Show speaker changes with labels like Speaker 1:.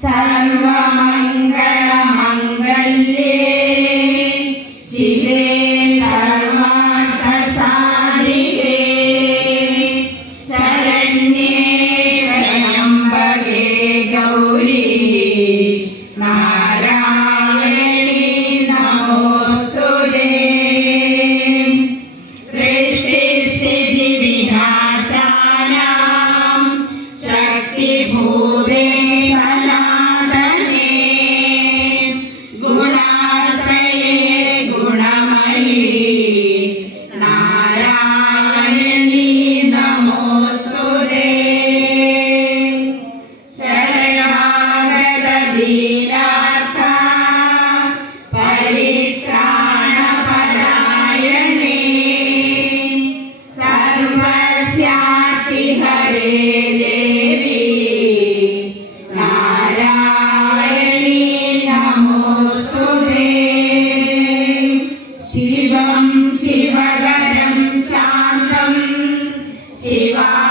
Speaker 1: सर्वमङ्गल शिवं शिवगरं शान्तं शिवा